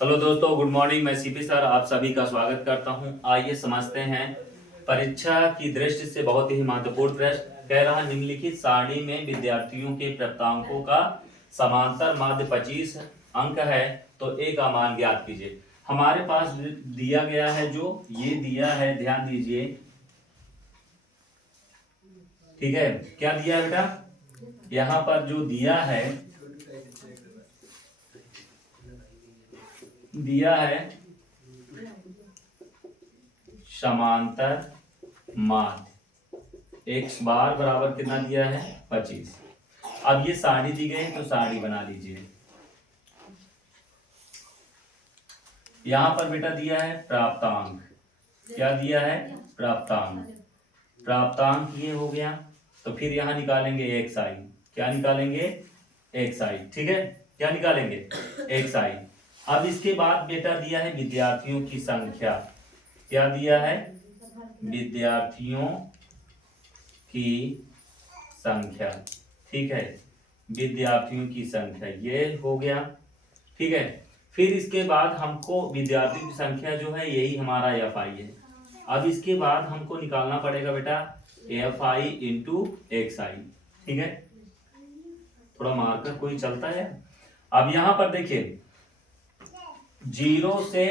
Hello दोस्तों, good morning. मैं CP sir आप सभी का स्वागत करता हूं। आइए समझते हैं परीक्षा की दृष्टि से बहुत ही महत्वपूर्ण प्रश्न। कह रहा निम्नलिखित सारणी में विद्यार्थियों के प्राप्तांकों का समांतर माध्य 25 अंक है, तो ए का मान ज्ञात कीजिए। हमारे पास दिया गया है, जो ये दिया है, ध्यान दीजिए। ठीक है, क्या दिया है बेटा? यहाँ पर जो दिया है समांतर माध्य एक्स बार बराबर कितना दिया है? 25। अब ये सारणी दी गई है, तो सारणी बना लीजिए। यहां पर बेटा दिया है प्राप्तांक। क्या दिया है? प्राप्तांक। प्राप्तांक ये हो गया, तो फिर यहां निकालेंगे एक्स आई। क्या निकालेंगे? एक्स आई। ठीक है, क्या निकालेंगे? एक्स आई। अब इसके बाद बेटा दिया है विद्यार्थियों की संख्या। क्या दिया है? विद्यार्थियों की संख्या। ठीक है, विद्यार्थियों की संख्या ये हो गया। ठीक है, फिर इसके बाद हमको विद्यार्थियों की संख्या जो है यही हमारा एफ आई है। अब इसके बाद हमको निकालना पड़ेगा बेटा एफ आई इंटू एक्स आई। ठीक है, थोड़ा मार्कर कोई चलता है। अब यहां पर देखिए, 0 से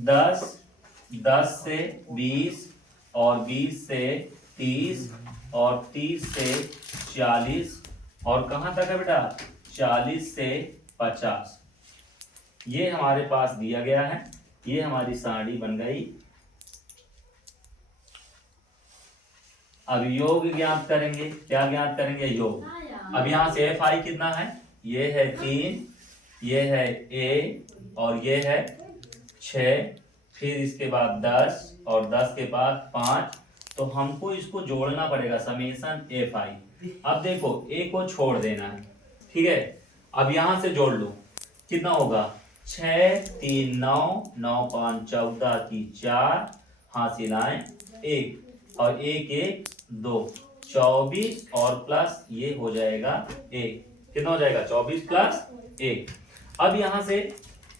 10, 10 से 20 और 20 से 30 और 30 से 40 और कहां तक है बेटा? 40 से 50। ये हमारे पास दिया गया है। ये हमारी सारणी बन गई। अब योग ज्ञात करेंगे। क्या ज्ञात करेंगे? योग। अब यहां से एफ आई कितना है? ये है 3, ये है ए और ये है 6, फिर इसके बाद 10 और 10 के बाद 5। तो हमको इसको जोड़ना पड़ेगा, समेशन एफ आई। अब देखो, ए को छोड़ देना है। ठीक है, अब यहां से जोड़ लो। कितना होगा? 6 3 9, 9 5 14 की 4, हासिलाएं 1 और 1 1 2, 24 और प्लस ये हो जाएगा 1। कितना हो जाएगा? 24 प्लस 1। अब यहां से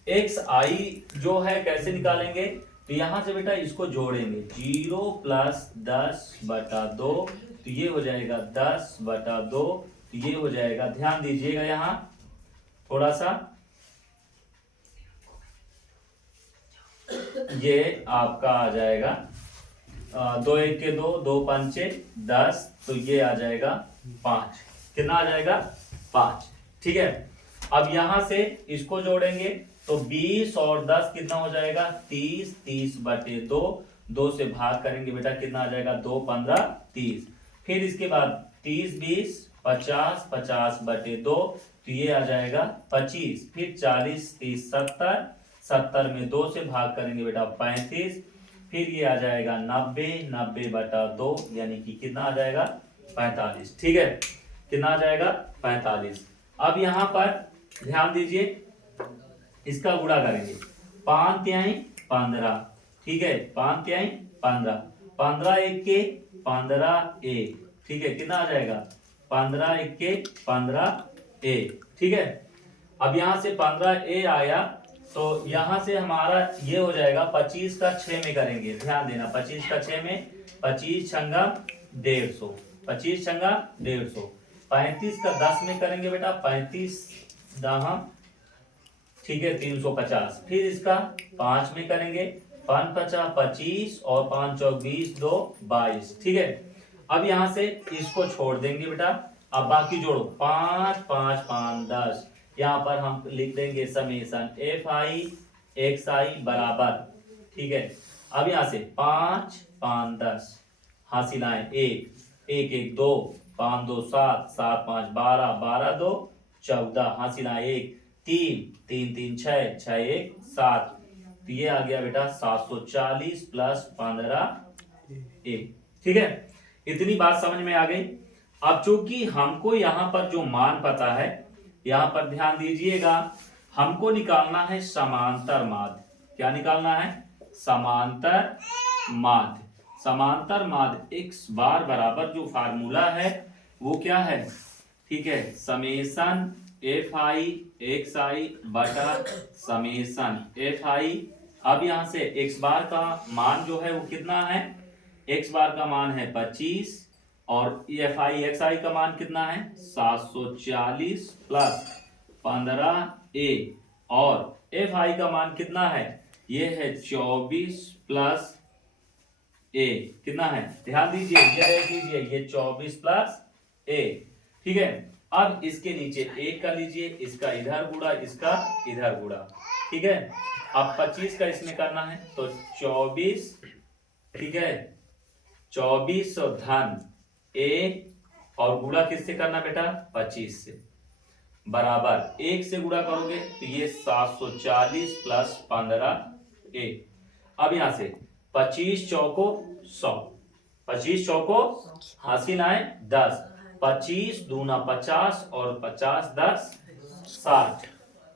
एक्स आई जो है कैसे निकालेंगे? तो यहां से बेटा इसको जोड़ेंगे। 0 प्लस 10/2, तो ये हो जाएगा 10/2। तो ये हो जाएगा, ध्यान दीजिएगा यहां थोड़ा सा, ये आपका आ जाएगा 2 1 के 2, 2 5 10, तो ये आ जाएगा 5। कितना आ जाएगा? 5। ठीक है, अब यहां से इसको जोड़ेंगे तो 20 और 10 कितना हो जाएगा? 30, 30/2, 2 से भाग करेंगे बेटा, कितना आ जाएगा? 2 15 30। फिर इसके बाद 30 20 50, 50/2, तो ये आ जाएगा 25। फिर 40 30 70, 70 में 2 से भाग करेंगे बेटा 35। फिर ये आ जाएगा 90, 90/2, यानी कि कितना आ जाएगा? 45। ठीक है, कितना आ जाएगा? 45। अब यहां पर ध्यान दीजिए, इसका गुणा करेंगे। 5 तिहाई 15। ठीक है, 5 तिहाई 15, 15 1 के 15 1। ठीक है, कितना आ जाएगा? 15 1 के 15 1। ठीक है, अब यहां से 15 ए आया, तो यहां से हमारा ये हो जाएगा 25 का 6 में करेंगे। ध्यान देना, 25 का 6 में, 25 छंगा 150, 25 छंगा 150। 35 का 10 में करेंगे बेटा, 35 दहा, ठीक है, 350। फिर इसका 5 में करेंगे, 5 50 25 और 5 चौक 20, 2 22। ठीक है, अब यहां से इसको छोड़ देंगे बेटा। अब बाकी जोड़ो, 5 5 5 10। यहाँ पर हम लिख देंगे समेशन एफ आई एक्स आई बराबर। ठीक है, अब यहाँ से 5 5 10, हासिलाएं 1 1 1 2, 5 2 7, 7 5 12, 12 2 14, हासिलाएं 1 3 3 3 6, 6 1 7। तो ये आ गया बेटा 740 प्लस 15 1। ठीक है, इतनी बात समझ में आ गई। अब चूंकि हमको यहाँ पर जो मान पता है, यहाँ पर ध्यान दीजिएगा, हमको निकालना है समांतर माध्य। क्या निकालना है? समांतर माध्य। समांतर माध्य एक्स बार बराबर जो फार्मूला है वो क्या है? ठीक है, समेशन एफ आई एक्स आई बटा समेसन एफ आई। अब यहां से एक्स बार का मान जो है वो कितना है, एक्स बार का मान है 25 और एफ आई एक्स आई का मान कितना है 740 प्लस 15a और एफ आई का मान कितना है, ये है 24 प्लस a कितना है, ध्यान दीजिए ये देख लीजिए ये 24 प्लस a। ठीक है, अब इसके नीचे एक का लीजिए, इसका इधर गुणा इसका इधर गुणा। ठीक है, अब 25 का इसमें करना है तो 24, ठीक है 24 और धन a और गुणा किससे करना बेटा 25 से, बराबर 1 से गुणा करोगे तो ये 740 प्लस 15a। अब यहां से 25 चौको 100, 25 चौको हासिल ना है 10, 25 दूना 50 और 50 10 60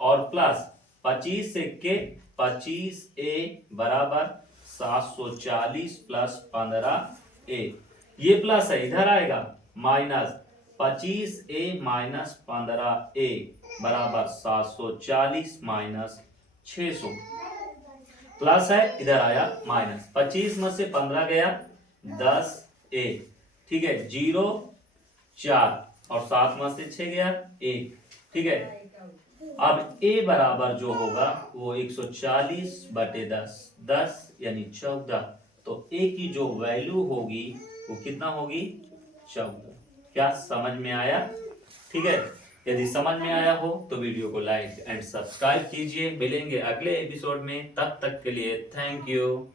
और प्लस 25 से के 25a बराबर 740 प्लस 15a। ये प्लस है इधर आएगा माइनस 25a माइनस 15a बराबर 740 माइनस 600, प्लस है इधर आया माइनस, 25 में से 15 गया 10a। ठीक है 0 4 और 7 में से 6 गया 1। ठीक है, अब a बराबर जो होगा वो 140 बटे 10, 10 यानी 14, तो a की जो वैल्यू होगी वो कितना होगी 14। क्या समझ में आया? ठीक है, यदि समझ में आया हो तो वीडियो को लाइक एंड सब्सक्राइब कीजिए। मिलेंगे अगले एपिसोड में, तब तक के लिए थैंक यू।